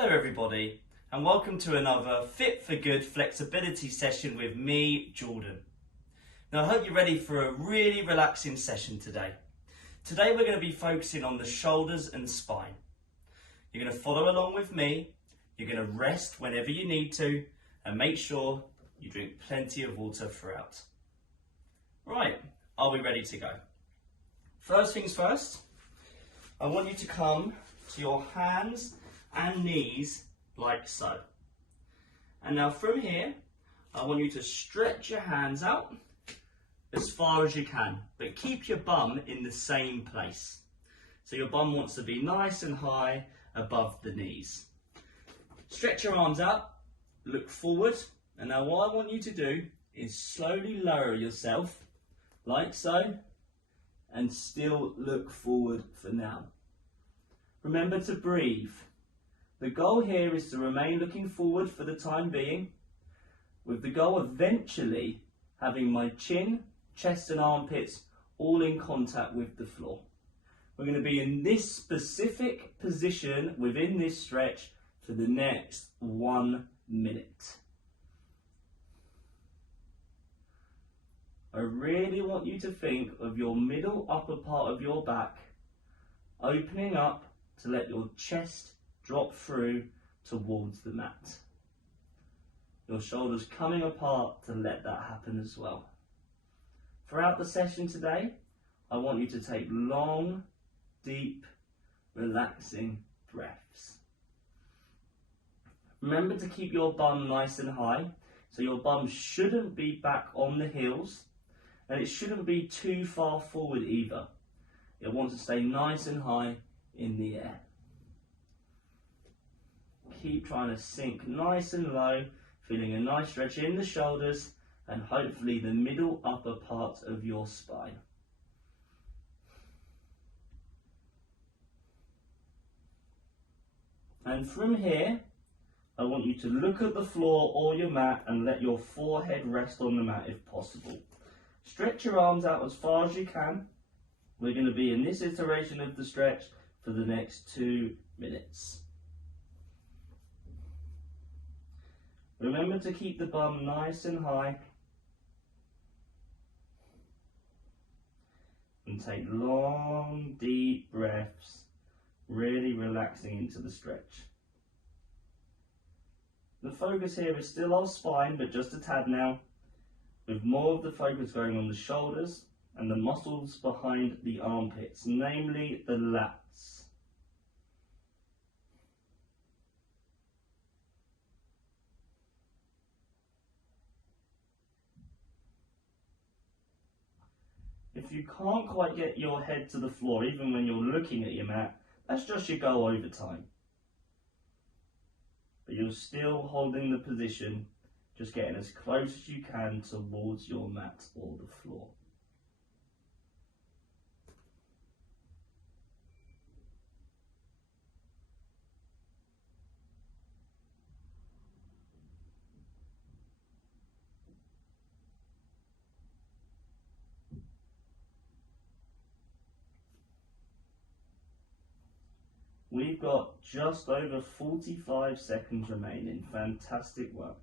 Hello everybody, and welcome to another Fit for Good flexibility session with me, Jordan. Now I hope you're ready for a really relaxing session today. Today we're going to be focusing on the shoulders and spine. You're going to follow along with me, you're going to rest whenever you need to, and make sure you drink plenty of water throughout. Right, are we ready to go? First things first, I want you to come to your hands and knees like so. And now from here, I want you to stretch your hands out as far as you can, but keep your bum in the same place. So your bum wants to be nice and high above the knees. Stretch your arms out, look forward, and now what I want you to do is slowly lower yourself, like so, and still look forward for now. Remember to breathe. The goal here is to remain looking forward for the time being, with the goal eventually having my chin, chest and armpits all in contact with the floor. We're going to be in this specific position within this stretch for the next 1 minute. I really want you to think of your middle upper part of your back opening up to let your chest drop through towards the mat. Your shoulders coming apart to let that happen as well. Throughout the session today, I want you to take long, deep, relaxing breaths. Remember to keep your bum nice and high, so your bum shouldn't be back on the heels, and it shouldn't be too far forward either. It wants to stay nice and high in the air. Keep trying to sink nice and low, feeling a nice stretch in the shoulders and hopefully the middle upper part of your spine. And from here, I want you to look at the floor or your mat and let your forehead rest on the mat if possible. Stretch your arms out as far as you can. We're going to be in this iteration of the stretch for the next 2 minutes. Remember to keep the bum nice and high. And take long, deep breaths, really relaxing into the stretch. The focus here is still our spine, but just a tad now, with more of the focus going on the shoulders and the muscles behind the armpits, namely the lats. If you can't quite get your head to the floor, even when you're looking at your mat, that's just your goal over time. But you're still holding the position, just getting as close as you can towards your mat or the floor. We've got just over 45 seconds remaining. Fantastic work.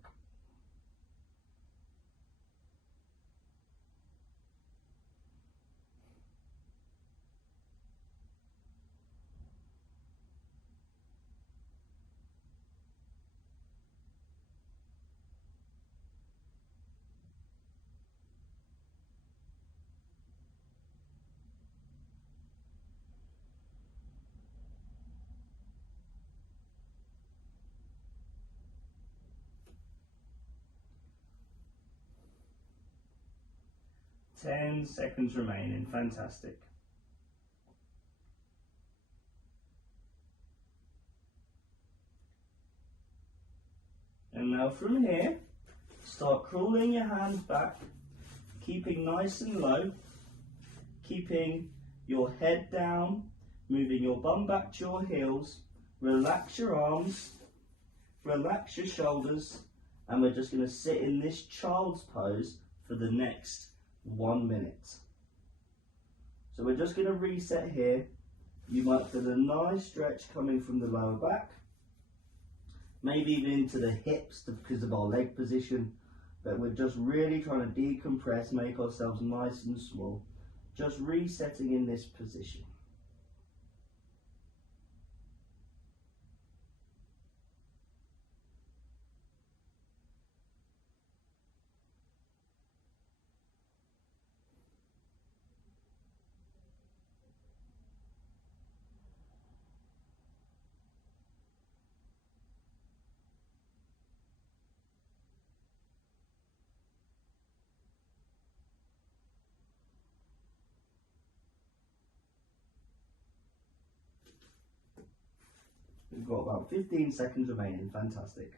Ten seconds remaining. Fantastic. And now from here, start crawling your hands back, keeping nice and low, keeping your head down, moving your bum back to your heels, relax your arms, relax your shoulders, and we're just going to sit in this child's pose for the next 1 minute. So we're just going to reset here. You might feel a nice stretch coming from the lower back. maybe even into the hips because of our leg position. But we're just really trying to decompress, make ourselves nice and small, just resetting in this position. We've got about 15 seconds remaining, fantastic.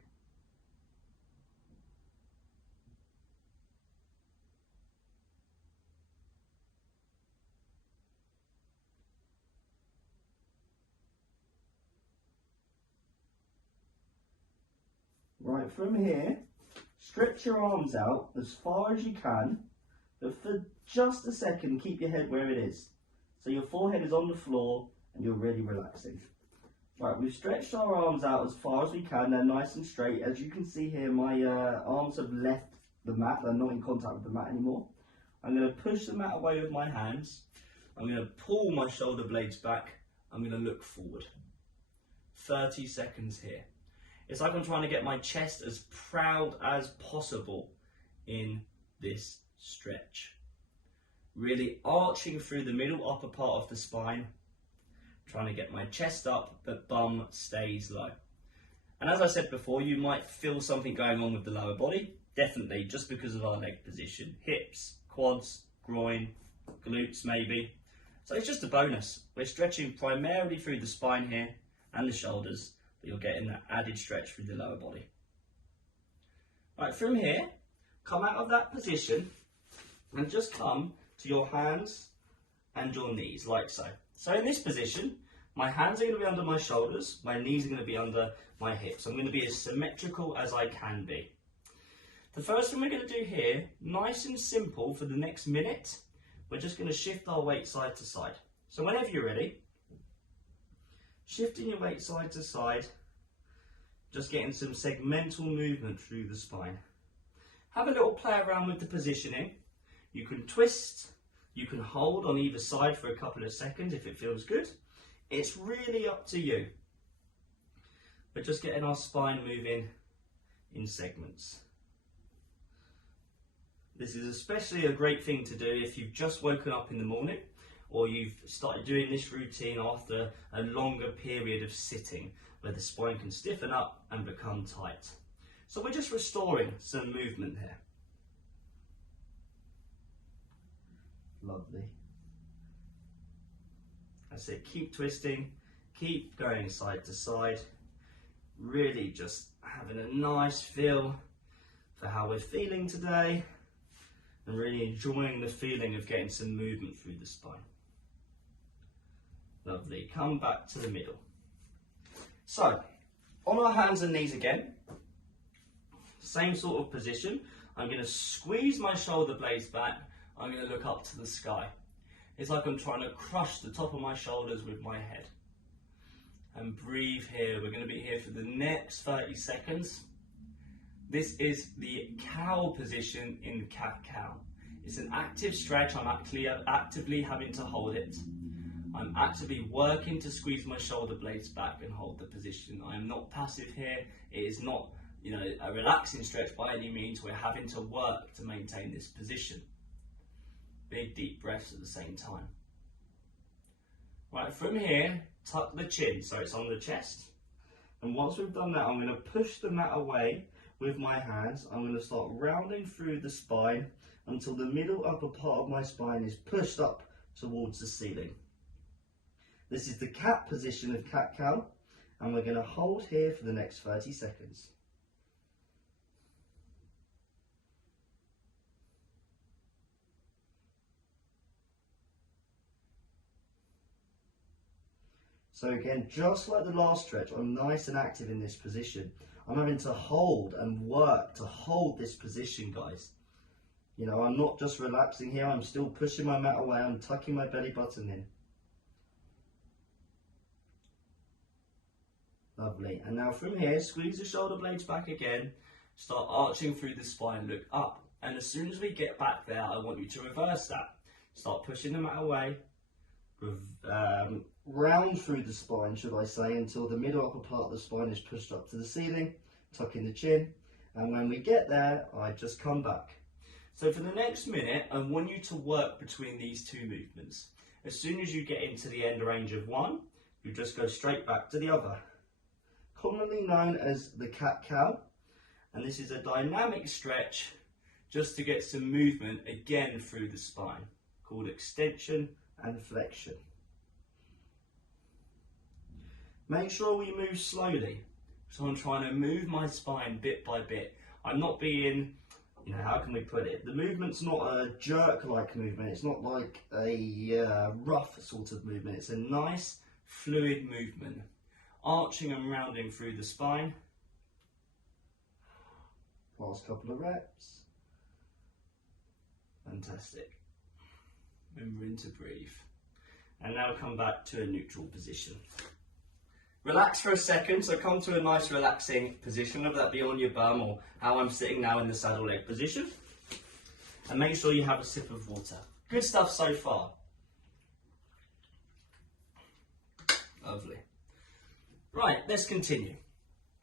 Right, from here, stretch your arms out as far as you can, but for just a second, keep your head where it is. So your forehead is on the floor and you're really relaxing. Right, we've stretched our arms out as far as we can, they're nice and straight. As you can see here, my arms have left the mat, they're not in contact with the mat anymore. I'm going to push the mat away with my hands. I'm going to pull my shoulder blades back. I'm going to look forward. 30 seconds here. It's like I'm trying to get my chest as proud as possible in this stretch. Really arching through the middle upper part of the spine. Trying to get my chest up, but bum stays low. And as I said before, you might feel something going on with the lower body. Definitely, just because of our leg position. Hips, quads, groin, glutes maybe. So it's just a bonus. We're stretching primarily through the spine here and the shoulders, but you're getting that added stretch through the lower body. Right, from here, come out of that position and just come to your hands and your knees, like so. So in this position, my hands are going to be under my shoulders, my knees are going to be under my hips. I'm going to be as symmetrical as I can be. The first thing we're going to do here, nice and simple for the next minute, we're just going to shift our weight side to side. So whenever you're ready, shifting your weight side to side, just getting some segmental movement through the spine. Have a little play around with the positioning. You can twist. You can hold on either side for a couple of seconds if it feels good. It's really up to you. We're just getting our spine moving in segments. This is especially a great thing to do if you've just woken up in the morning or you've started doing this routine after a longer period of sitting where the spine can stiffen up and become tight. So we're just restoring some movement here. Lovely. That's it, keep twisting, keep going side to side, really just having a nice feel for how we're feeling today and really enjoying the feeling of getting some movement through the spine. Lovely, come back to the middle. So, on our hands and knees again, same sort of position. I'm going to squeeze my shoulder blades back. I'm going to look up to the sky. It's like I'm trying to crush the top of my shoulders with my head. And breathe here. We're going to be here for the next 30 seconds. This is the cow position in cat-cow. It's an active stretch. I'm actively having to hold it. I'm actively working to squeeze my shoulder blades back and hold the position. I am not passive here. It is not, a relaxing stretch by any means. We're having to work to maintain this position. Big deep breaths at the same time. Right, from here, tuck the chin so it's on the chest. And once we've done that, I'm going to push the mat away with my hands. I'm going to start rounding through the spine until the middle upper part of my spine is pushed up towards the ceiling. This is the cat position of cat-cow, and we're going to hold here for the next 30 seconds. So again, just like the last stretch, I'm nice and active in this position. I'm having to hold and work to hold this position, guys. I'm not just relaxing here, I'm still pushing my mat away, I'm tucking my belly button in. Lovely. And now from here, squeeze the shoulder blades back again. Start arching through the spine, look up. And as soon as we get back there, I want you to reverse that. Start pushing the mat away. Round through the spine, should I say, until the middle upper part of the spine is pushed up to the ceiling. Tuck in the chin. And when we get there, I just come back. So for the next minute, I want you to work between these two movements. As soon as you get into the end range of one, you just go straight back to the other. Commonly known as the cat-cow. And this is a dynamic stretch just to get some movement again through the spine, called extension and flexion. Make sure we move slowly. So I'm trying to move my spine bit by bit. I'm not being, how can we put it? The movement's not a jerk-like movement. It's not like a rough sort of movement. It's a nice, fluid movement. Arching and rounding through the spine. Last couple of reps. Fantastic. Remembering to breathe. And now come back to a neutral position. Relax for a second, so come to a nice relaxing position, whether that be on your bum or how I'm sitting now in the saddle leg position. And make sure you have a sip of water. Good stuff so far. Lovely. Right, let's continue.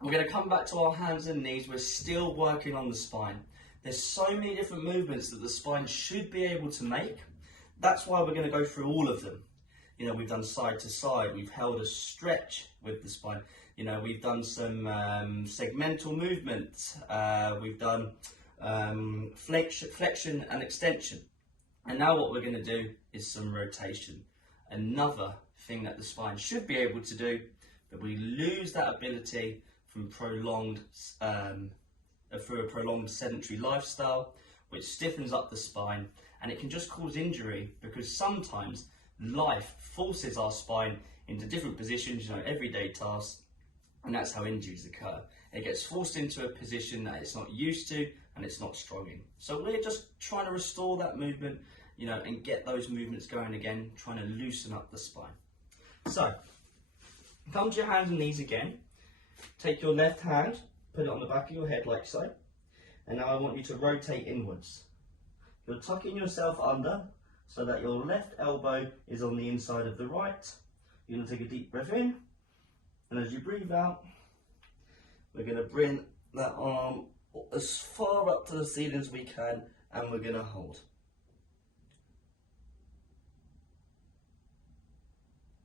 We're going to come back to our hands and knees. We're still working on the spine. There's so many different movements that the spine should be able to make. That's why we're going to go through all of them. We've done side to side, we've held a stretch with the spine, we've done some segmental movements, we've done flexion and extension. And now what we're going to do is some rotation. Another thing that the spine should be able to do, but we lose that ability from through a prolonged sedentary lifestyle, which stiffens up the spine, and it can just cause injury because sometimes life forces our spine into different positions, everyday tasks, and that's how injuries occur. It gets forced into a position that it's not used to and it's not strong in. So we're just trying to restore that movement, and get those movements going again, trying to loosen up the spine. So, come to your hands and knees again. Take your left hand, put it on the back of your head like so, and now I want you to rotate inwards. You're tucking yourself under, so that your left elbow is on the inside of the right. You're going to take a deep breath in, and as you breathe out, we're going to bring that arm as far up to the ceiling as we can, and we're going to hold.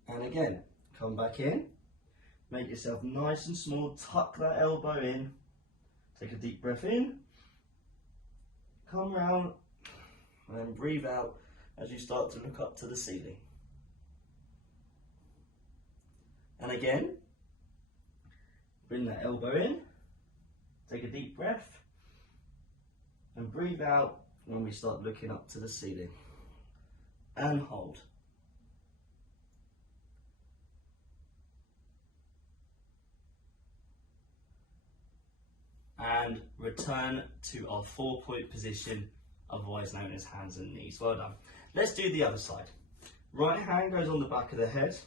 And again, come back in, make yourself nice and small, tuck that elbow in, take a deep breath in, come round, and breathe out as you start to look up to the ceiling. And again, bring that elbow in, take a deep breath, and breathe out when we start looking up to the ceiling. And hold. And return to our 4-point position, otherwise known as hands and knees. Well done. Let's do the other side. Right hand goes on the back of the head.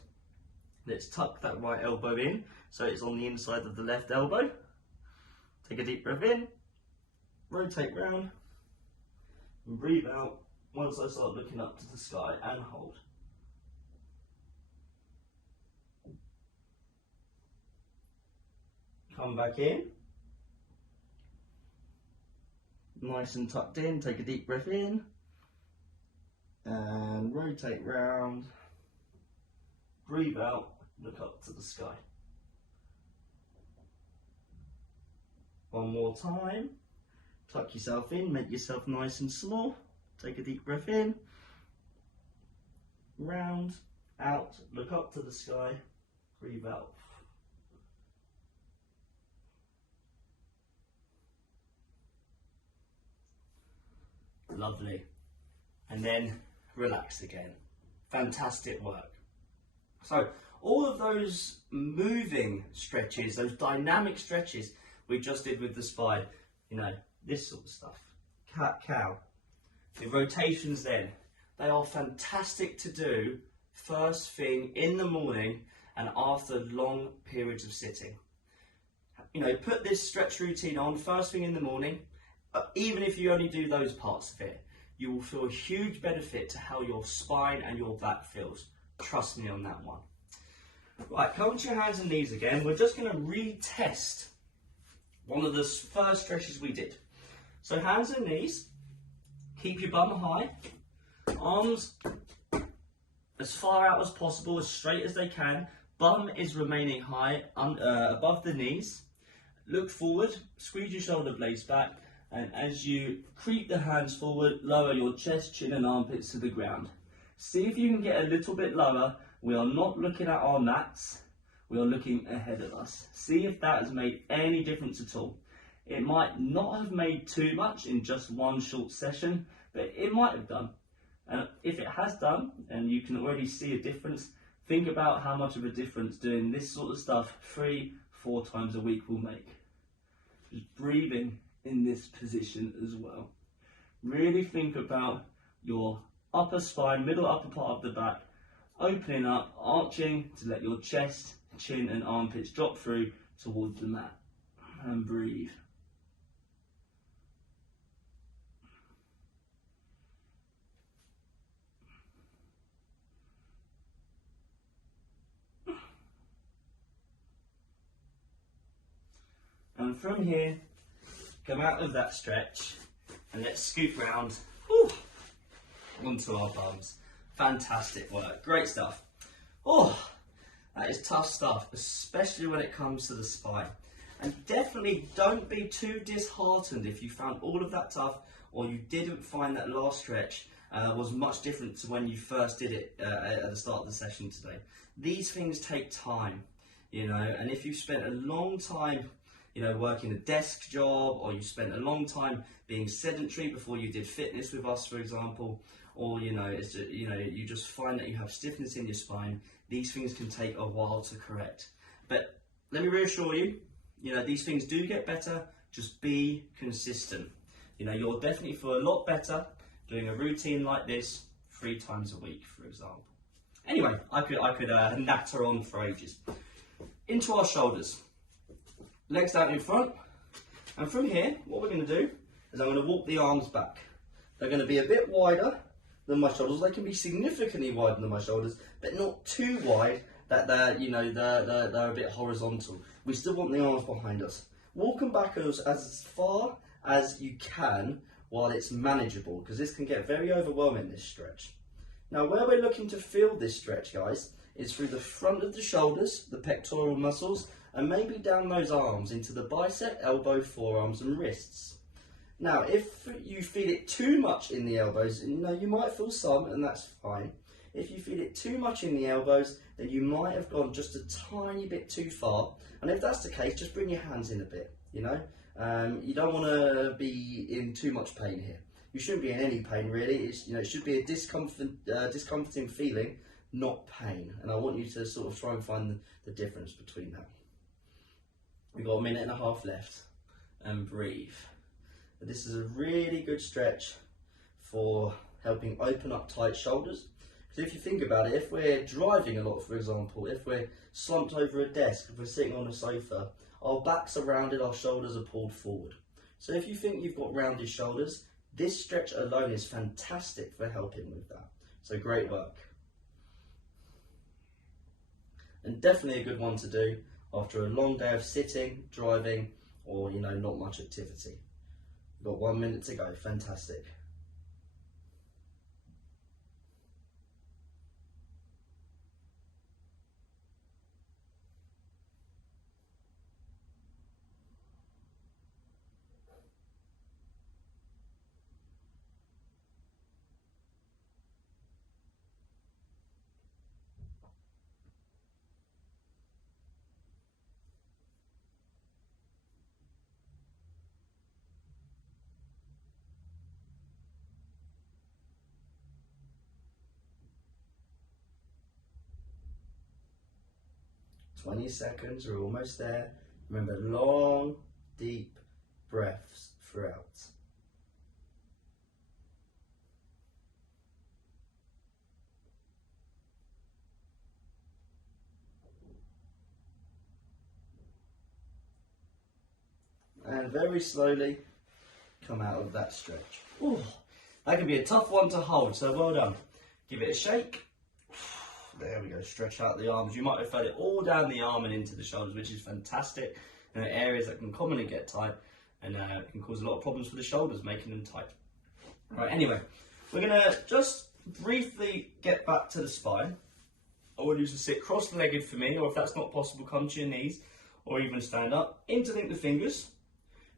Let's tuck that right elbow in so it's on the inside of the left elbow. Take a deep breath in, rotate round, and breathe out once I start looking up to the sky, and hold. Come back in. Nice and tucked in, take a deep breath in, and rotate round, breathe out, look up to the sky. One more time, tuck yourself in, make yourself nice and small, take a deep breath in, round, out, look up to the sky, breathe out. Lovely. And then relax again. Fantastic work. So all of those moving stretches, those dynamic stretches we just did with the spine, this sort of stuff. Cat-cow. The rotations then, they are fantastic to do first thing in the morning and after long periods of sitting. You know, put this stretch routine on first thing in the morning. Even if you only do those parts of it, you will feel a huge benefit to how your spine and your back feels. Trust me on that one. Right, come to your hands and knees again. We're just going to retest one of the first stretches we did. So hands and knees, keep your bum high, arms as far out as possible, as straight as they can. Bum is remaining high above the knees. Look forward, squeeze your shoulder blades back, and as you creep the hands forward, lower your chest, chin and armpits to the ground. See if you can get a little bit lower. We are not looking at our mats, we are looking ahead of us. See if that has made any difference at all. It might not have made too much in just one short session, but it might have done. And if it has done, and you can already see a difference, think about how much of a difference doing this sort of stuff 3-4 times a week will make. Just breathing in this position as well. Really think about your upper spine, middle upper part of the back, opening up, arching to let your chest, chin and armpits drop through towards the mat. And breathe. And from here, come out of that stretch and let's scoot round onto our bums. Fantastic work, great stuff. Oh, that is tough stuff, especially when it comes to the spine. And definitely don't be too disheartened if you found all of that tough or you didn't find that last stretch was much different to when you first did it at the start of the session today. These things take time, you know, and if you spent a long time working a desk job, or you spent a long time being sedentary before you did fitness with us, for example, or you just find that you have stiffness in your spine, these things can take a while to correct. But let me reassure you, these things do get better. Just be consistent. You'll definitely feel a lot better doing a routine like this 3 times a week, for example. Anyway, I could natter on for ages. Into our shoulders. Legs out in front, and from here, what we're going to do is I'm going to walk the arms back. They're going to be a bit wider than my shoulders. They can be significantly wider than my shoulders, but not too wide that they're a bit horizontal. We still want the arms behind us. Walk them back as far as you can while it's manageable, because this can get very overwhelming, this stretch. Now, where we're looking to feel this stretch, guys, is through the front of the shoulders, the pectoral muscles, and maybe down those arms into the bicep, elbow, forearms and wrists. Now, if you feel it too much in the elbows, you might feel some, and that's fine. If you feel it too much in the elbows, then you might have gone just a tiny bit too far. And if that's the case, just bring your hands in a bit, you don't want to be in too much pain here. You shouldn't be in any pain, really. It should be a discomforting feeling, not pain. And I want you to sort of try and find the difference between that. We've got 1.5 minutes left, and breathe. This is a really good stretch for helping open up tight shoulders. Because if you think about it, if we're driving a lot, for example, if we're slumped over a desk, if we're sitting on a sofa, our backs are rounded, our shoulders are pulled forward. So if you think you've got rounded shoulders, this stretch alone is fantastic for helping with that. So great work. And definitely a good one to do after a long day of sitting, driving, or not much activity. We've got 1 minute to go. Fantastic. "20 seconds, we're almost there." Remember, long, deep breaths throughout. And very slowly come out of that stretch. Ooh, that can be a tough one to hold, so well done. Give it a shake. There we go, stretch out the arms. You might have felt it all down the arm and into the shoulders, which is fantastic. And areas that can commonly get tight and can cause a lot of problems for the shoulders, making them tight. Right, anyway, we're gonna just briefly get back to the spine. I want you to sit cross-legged for me, or if that's not possible, come to your knees, or even stand up. Interlink the fingers,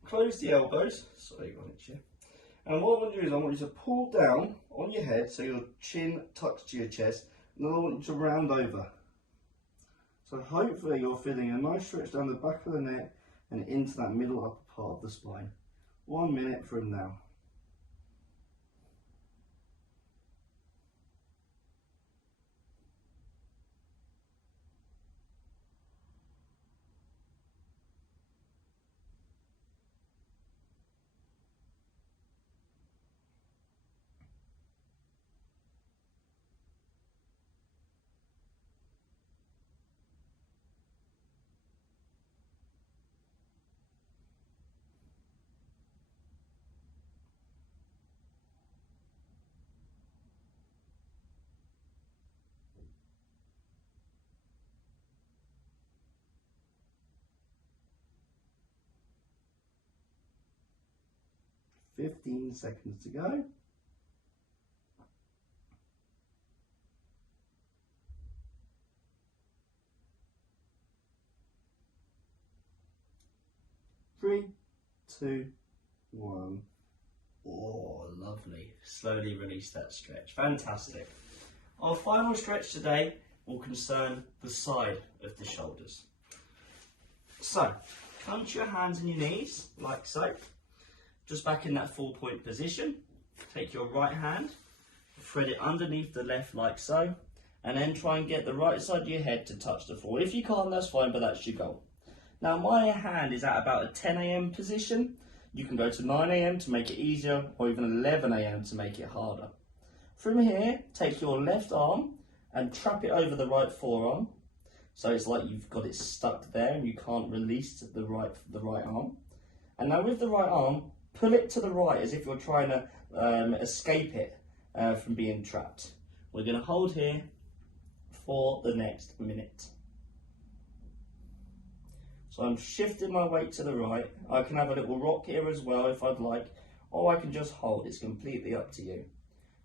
close the elbows. Sorry, got it here. And what I want you to do is I want you to pull down on your head so your chin tucks to your chest, and then I want you to round over. So hopefully you're feeling a nice stretch down the back of the neck and into that middle upper part of the spine. 1 minute from now. Fifteen seconds to go. Three, two, one. Oh, lovely. Slowly release that stretch. Fantastic. Our final stretch today will concern the side of the shoulders. So, come to your hands and your knees, like so. Just back in that 4-point position. Take your right hand, thread it underneath the left like so, and then try and get the right side of your head to touch the floor. If you can't, that's fine, but that's your goal. Now my hand is at about a 10 a.m. position. You can go to 9 a.m. to make it easier, or even 11 a.m. to make it harder. From here, take your left arm and trap it over the right forearm. So it's like you've got it stuck there and you can't release the right arm. And now with the right arm, pull it to the right as if you're trying to escape it from being trapped. We're going to hold here for the next minute. So I'm shifting my weight to the right. I can have a little rock here as well if I'd like, or I can just hold. It's completely up to you.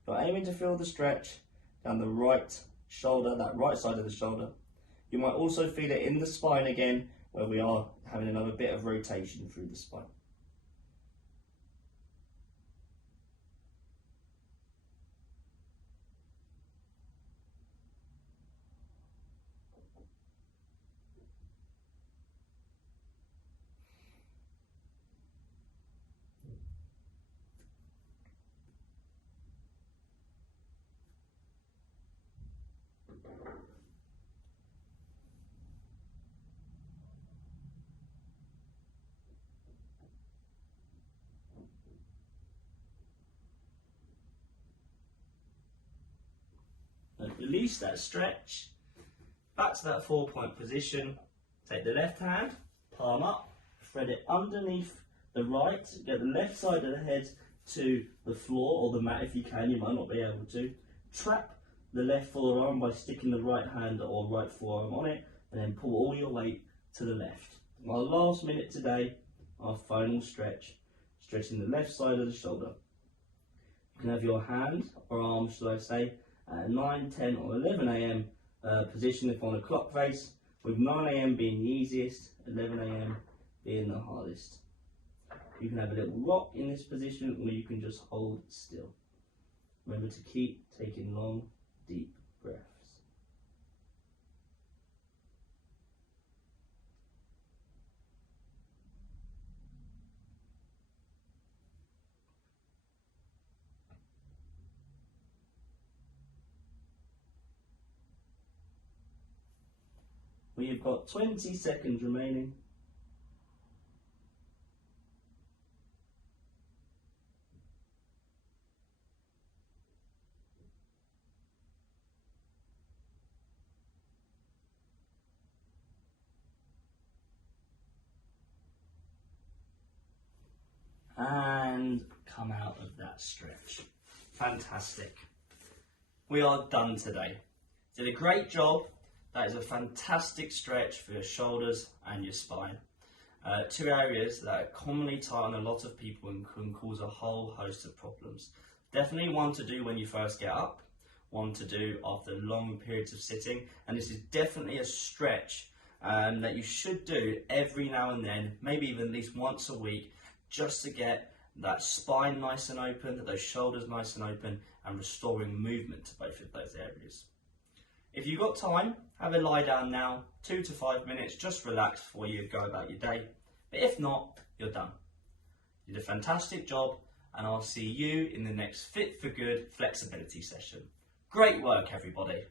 But aiming to feel the stretch down the right shoulder, that right side of the shoulder. You might also feel it in the spine again, where we are having another bit of rotation through the spine. And release that stretch, back to that 4-point position. Take the left hand, palm up, thread it underneath the right, get the left side of the head to the floor or the mat if you can, you might not be able to. Trap the left forearm by sticking the right hand or right forearm on it, and then pull all your weight to the left. Our last minute today, our final stretch, stretching the left side of the shoulder. You can have your hand or arm, should I say, at 9, 10 or 11 a.m. Position if on a clock face, with 9 a.m. being the easiest, 11 a.m. being the hardest. You can have a little rock in this position, or you can just hold still. Remember to keep taking long, deep breaths. We've got 20 seconds remaining. and come out of that stretch. Fantastic. We are done today. Did a great job. That is a fantastic stretch for your shoulders and your spine. Two areas that are commonly tight on a lot of people and can cause a whole host of problems. Definitely one to do when you first get up, one to do after long periods of sitting, and this is definitely a stretch that you should do every now and then, maybe even at least once a week, just to get that spine nice and open, those shoulders nice and open, and restoring movement to both of those areas. If you've got time, have a lie down now, 2 to 5 minutes, just relax before you go about your day. But if not, you're done. You did a fantastic job, and I'll see you in the next Fit for Good flexibility session. Great work, everybody.